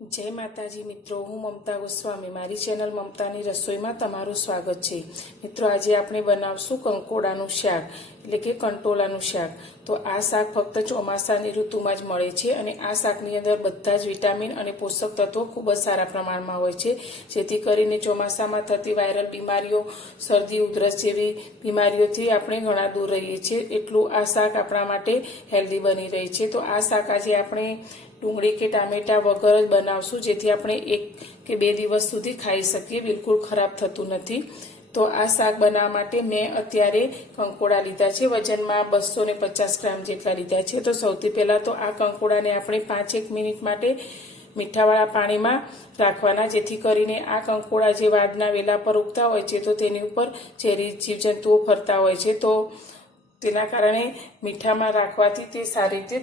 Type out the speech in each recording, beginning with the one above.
जय माताजी मित्रों, हूँ ममता गोस्वामी। मारी चेनल ममतानी रसोई में तमारुं स्वागत है। मित्रों, आज आपणे बनावशुं कंकोड़ानुं शाक એટલે કે કંટોલાનું શાક। તો આ શાક ફક્ત ચોમાસાની ઋતુમાં જ મળે છે અને આ શાકની અંદર બધા જ વિટામિન અને પોષક તત્વો ખૂબ જ સારા પ્રમાણમાં હોય છે, જેથી કરીને ચોમાસામાં થતી વાયરલ બીમારીઓ, શરદી ઉધરસ જેવી બીમારીઓથી આપણે ઘણા દૂર રહીએ છીએ। એટલું આ શાક આપણા માટે હેલ્ધી બની રહી છે। તો આ શાક આજે આપણે ડુંગળી કે ટામેટા વગર જ બનાવશું, જેથી આપણે 1 કે 2 દિવસ સુધી ખાઈ શકીએ, બિલકુલ ખરાબ થતું નથી। तो आ शाक बनावा माटे मैं अत्यारे कंकोड़ा लीधा छे, वजन में 250 ग्राम जेटला लीधा छे। तो सौथी पहला तो आ कंकोड़ा ने आपणे 5-1 मिनिट माटे मीठावाळा पाणी में राखवाना, जेथी करीने आ कंकोड़ा जे वाडना वेला पर उगता होय छे तो तेनी उपर झेरी जीवजंतुओ फरता होय छे, तो तेना कारणे मीठा में राखवाथी ते सारी रीते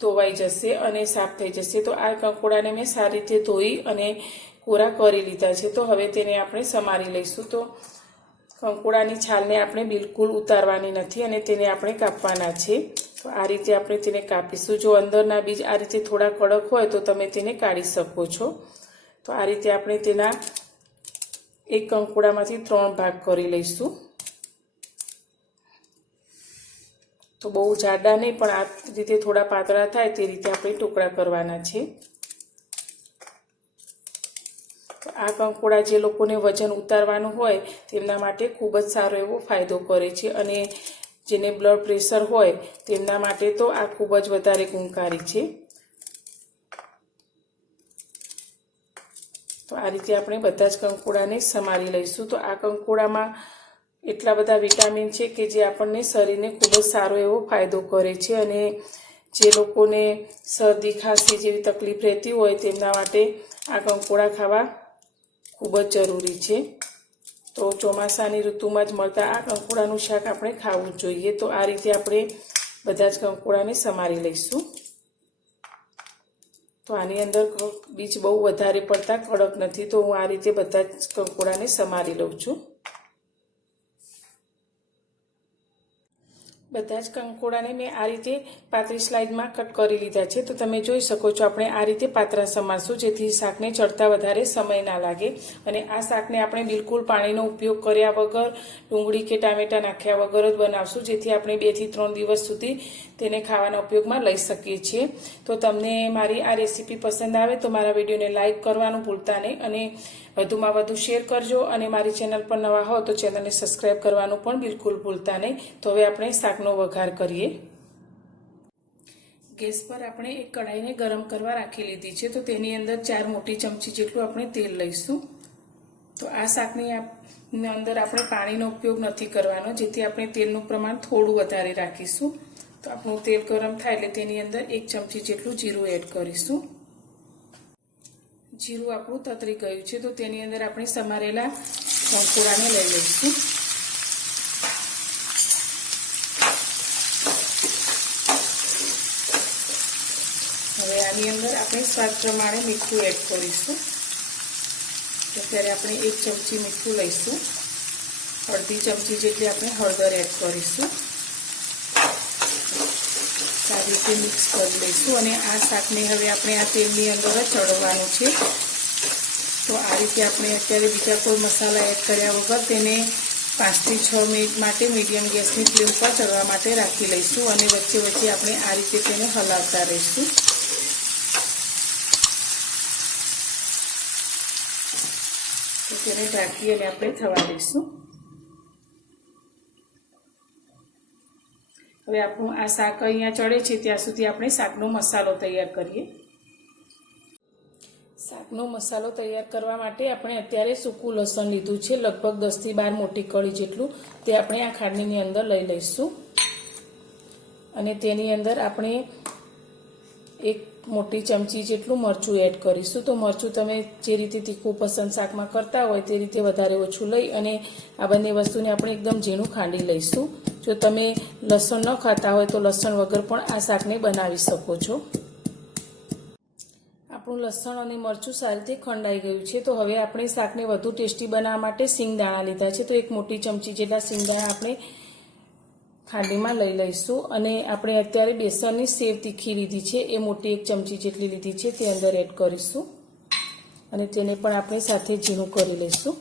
धोवाई जशे अने साफ थई जशे। तो आ कंकोड़ा ने मैं सारी रीते धोई अने कोरा करी लीधा छे। तो हवे तेने आपणे समारी लईशुं। तो कंकोड़ानी छालने आपणे बिलकुल उतारवानी नथी अने तेने आपणे कापवाना छे। तो आ रीते आपणे तेने कापीशुं। जो अंदरना बीज आ रीते थोड़ा कड़क होय तो तमे तेने काढी शको छो। तो आ रीते आपणे तेना एक कंकोड़ामांथी 3 भाग करी लईशुं। तो बहु जाडा नहीं पण आ रीते थोड़ा पातळा थाय ते रीते आपणे टुकड़ा करवाना छे। आ कंकोड़ा जे लोकोने वजन उतारवानुं होय तेमना माटे खूब ज सारो एवो फायदो करे छे अने जेने ब्लड प्रेशर होय तेमना माटे तो आ खूब ज वधारे गुणकारी छे। तो आ रीते आपणे बधा ज कंकोड़ाने समारी लईशुं। तो आ कंकोड़ामां एटला बधा विटामिन छे के जे आपणने शरीरने खूब ज सारो एवो फायदो करे छे अने जे लोकोने शरदी खांसी जेवी तकलीफ रहती होय तेमना माटे आ कंकोड़ा खावा खूब ज जरूरी है। तो ચોમાસાની ઋતુમાં જ મળતા આ કંકોડાનું શાક આપણે ખાવું જોઈએ। તો આ રીતે આપણે બધા જ કંકોડાને સમારી લઈશું। તો આની અંદર બીજ બહુ વધારે પડતા કડક નથી, તો હું આ રીતે બધા જ કંકોડાને સમારી લઉં છું। બધા જ કંકોડાને મેં આ રીતે પાતળી સ્લાઇડમાં કટ કરી લીધા છે। તો તમે જોઈ શકો છો આપણે આ રીતે પાતળા સમારશું, જેથી શાકને ચડતા વધારે સમય ના લાગે। અને આ શાકને આપણે બિલકુલ પાણીનો ઉપયોગ કર્યા વગર, ડુંગળી કે ટામેટા નાખ્યા વગર જ બનાવશું, જેથી આપણે 2 થી 3 દિવસ સુધી તેને ખાવાના ઉપયોગમાં લઈ શકીએ છીએ। તો તમને મારી આ રેસીપી પસંદ આવે તો મારા વિડીયોને લાઇક કરવાનું ભૂલતા નહીં અને વધુમાં વધુ શેર કરજો અને મારી ચેનલ પર નવા હો તો ચેનલને સબસ્ક્રાઇબ કરવાનું પણ બિલકુલ ભૂલતા નહીં। તો હવે આપણે શાકનો વઘાર કરીએ। ગેસ પર આપણે એક કઢાઈને ગરમ કરવા રાખી લીધી છે। તો તેની અંદર 4 મોટી ચમચી જેટલું આપણે તેલ લઈશું। તો આ શાકની અંદર આપણે પાણીનો ઉપયોગ નથી કરવાનો, જેથી આપણે તેલનું પ્રમાણ થોડું વધારે રાખીશું। તો આપણું તેલ ગરમ થાય એટલે તેની અંદર 1 ચમચી જેટલું જીરું એડ કરીશું। जीरू आपणुं ततरी गयुं छे तो तेनी अंदर आपणे समारेला कंकोड़ाने लई लईशुं। हवे आनी अंदर आपणे स्वाद प्रमाणे मीठुं एड करीशुं। तो त्यारे आपणे 1 चमची मीठुं लईशुं। अर्धी चमची जेटली आपणे हळदर एड करीशुं। सारी रीते मिक्स कर लईशुं અને આ શાકને હવે આપણે આ તેલની અંદર જ ચડવાનું છે। તો આ રીતે આપણે અત્યારે બીજા કોઈ મસાલા એડ કર્યા વગર તેને 5 થી 6 મિનિટ માટે મીડિયમ ગેસની ફ્લેમ પર ચડવા માટે રાખી લઈશું અને વચ્ચે વચ્ચે આપણે આ રીતે તેને હલાવતા રહીશું। તો તેને ઢાંકી અને આપણે થવા દઈશું। હવે આપણું આ શાક અહીંયા ચડે છે ત્યાં સુધી આપણે શાકનો મસાલો તૈયાર કરીએ। શાકનો મસાલો તૈયાર કરવા માટે આપણે અત્યારે સૂકું લસણ લીધું છે, લગભગ 10 થી 12 મોટી કળી જેટલું, તે આપણે આ ખાંડણીની અંદર લઈ લઈશું અને તેની અંદર આપણે 1 મોટી ચમચી જેટલું મરચું એડ કરીશું। તો મરચું તમે જે રીતે તીખું પસંદ શાકમાં કરતા હોય તે રીતે વધારે ઓછું લઈ અને આ બંને વસ્તુને આપણે એકદમ ઝીણું ખાંડી લઈશું। જો તમે લસણ ન ખાતા હોય તો લસણ વગર પણ આ શાકને બનાવી શકો છો। આપણું લસણ અને મરચું સારી રીતે ખંડાઈ ગયું છે। તો હવે આપણે શાકને વધુ ટેસ્ટી બનાવવા માટે સિંગદાણા લીધા છે। તો 1 મોટી ચમચી જેટલા સિંગદાણા આપણે ખાંડીમાં લઈ લઈશું અને આપણે અત્યારે બેસનની સેવ તીખી લીધી છે, એ મોટી 1 ચમચી જેટલી લીધી છે તે અંદર એડ કરીશું। અને તેને પણ આપણે સાથે ઝીણું કરી લઈશું.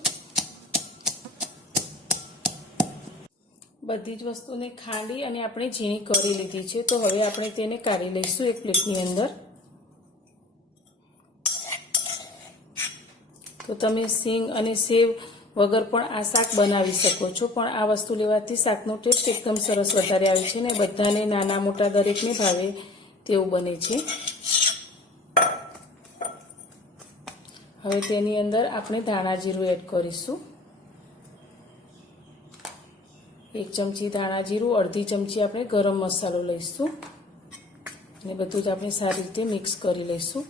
બધી જ વસ્તુને ખાંડી અને આપણે ઝીણી કરી લીધી છે. તો હવે આપણે તેને કાઢી લઈશું એક પ્લેટની અંદર. તો તમે સિંગ અને સેવ વગર પણ આ શાક બનાવી શકો છો, પણ આ વસ્તુ લેવાથી શાકનો ટેસ્ટ એકદમ સરસ વધારે આવે છે ને બધાને નાના મોટા દરેકને ભાવે તેવું બને છે. હવે તેની અંદર આપણે ધાણા જીરું એડ કરીશું. 1 ચમચી ધાણા જીરું, અડધી ચમચી આપણે ગરમ મસાલો લઈશું અને બધું જ આપણે સારી રીતે મિક્સ કરી લઈશું.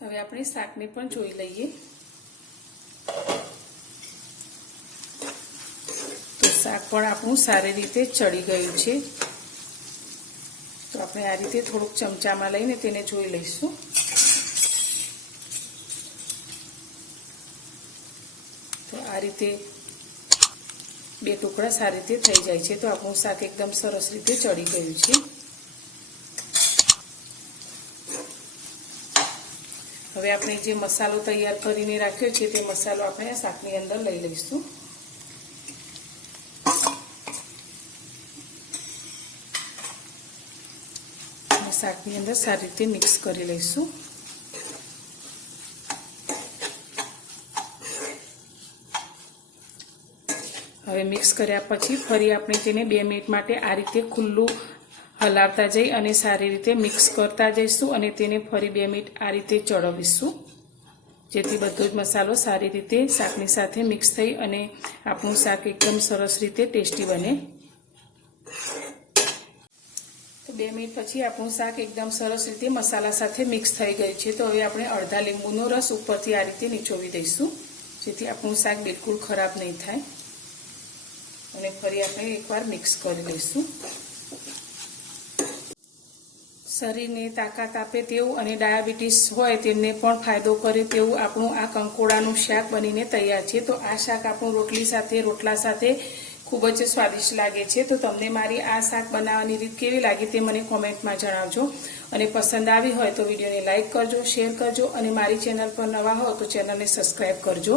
હવે આપણે શાકને પણ જોઈ લઈએ. તો શાક પણ આપણું સારી રીતે ચડી ગયું છે. તો આપણે આ રીતે થોડુંક ચમચામાં લઈને તેને જોઈ લઈશું. તો આ રીતે 2 ટુકડા સારી રીતે થઈ જાય છે. તો આપણું શાક એકદમ સરસ રીતે ચડી ગયું છે. હવે આપણે જે મસાલો તૈયાર કરીને રાખ્યો છે તે મસાલો આપણે આ શાકની અંદર લઈ લઈશું. અને શાકની અંદર સારી રીતે મિક્સ કરી લઈશું. હવે મિક્સ કર્યા પછી ફરી આપણે તેને 2 મિનિટ માટે આ રીતે ખુલ્લું હલાવતા જઈ અને સારી રીતે મિક્સ કરતા જઈશું અને તેને ફરી 2 મિનિટ આ રીતે ચડવીશું, જેથી બધો જ મસાલો સારી રીતે શાકની સાથે મિક્સ થઈ અને આપણું શાક એકદમ સરસ રીતે ટેસ્ટી બને. તો 2 મિનિટ પછી આપણું શાક એકદમ સરસ રીતે મસાલા સાથે મિક્સ થઈ ગયું છે. તો હવે આપણે અડધા લીંબુનો રસ ઉપરથી આ રીતે નીચોવી દઈશું, જેથી આપણું શાક બિલકુલ ખરાબ નહીં થાય. અને ફરી આપણે એકવાર મિક્સ કરી લઈશું. શરીરને તાકાત આપે તેવું અને ડાયાબિટીસ હોય તેમને પણ ફાયદો કરે તેવું આપણું આ કંકોડાનું શાક બનીને તૈયાર છે. તો આ શાક આપણું રોટલી સાથે, રોટલા સાથે ખૂબ જ સ્વાદિષ્ટ લાગે છે. તો તમને મારી આ શાક બનાવવાની રીત કેવી લાગી તે મને કોમેન્ટમાં જણાવજો. અને પસંદ આવી હોય તો વિડીયોને લાઇક કરજો, શેર કરજો અને મારી ચેનલ પર નવા હો તો ચેનલને સબસ્ક્રાઈબ કરજો.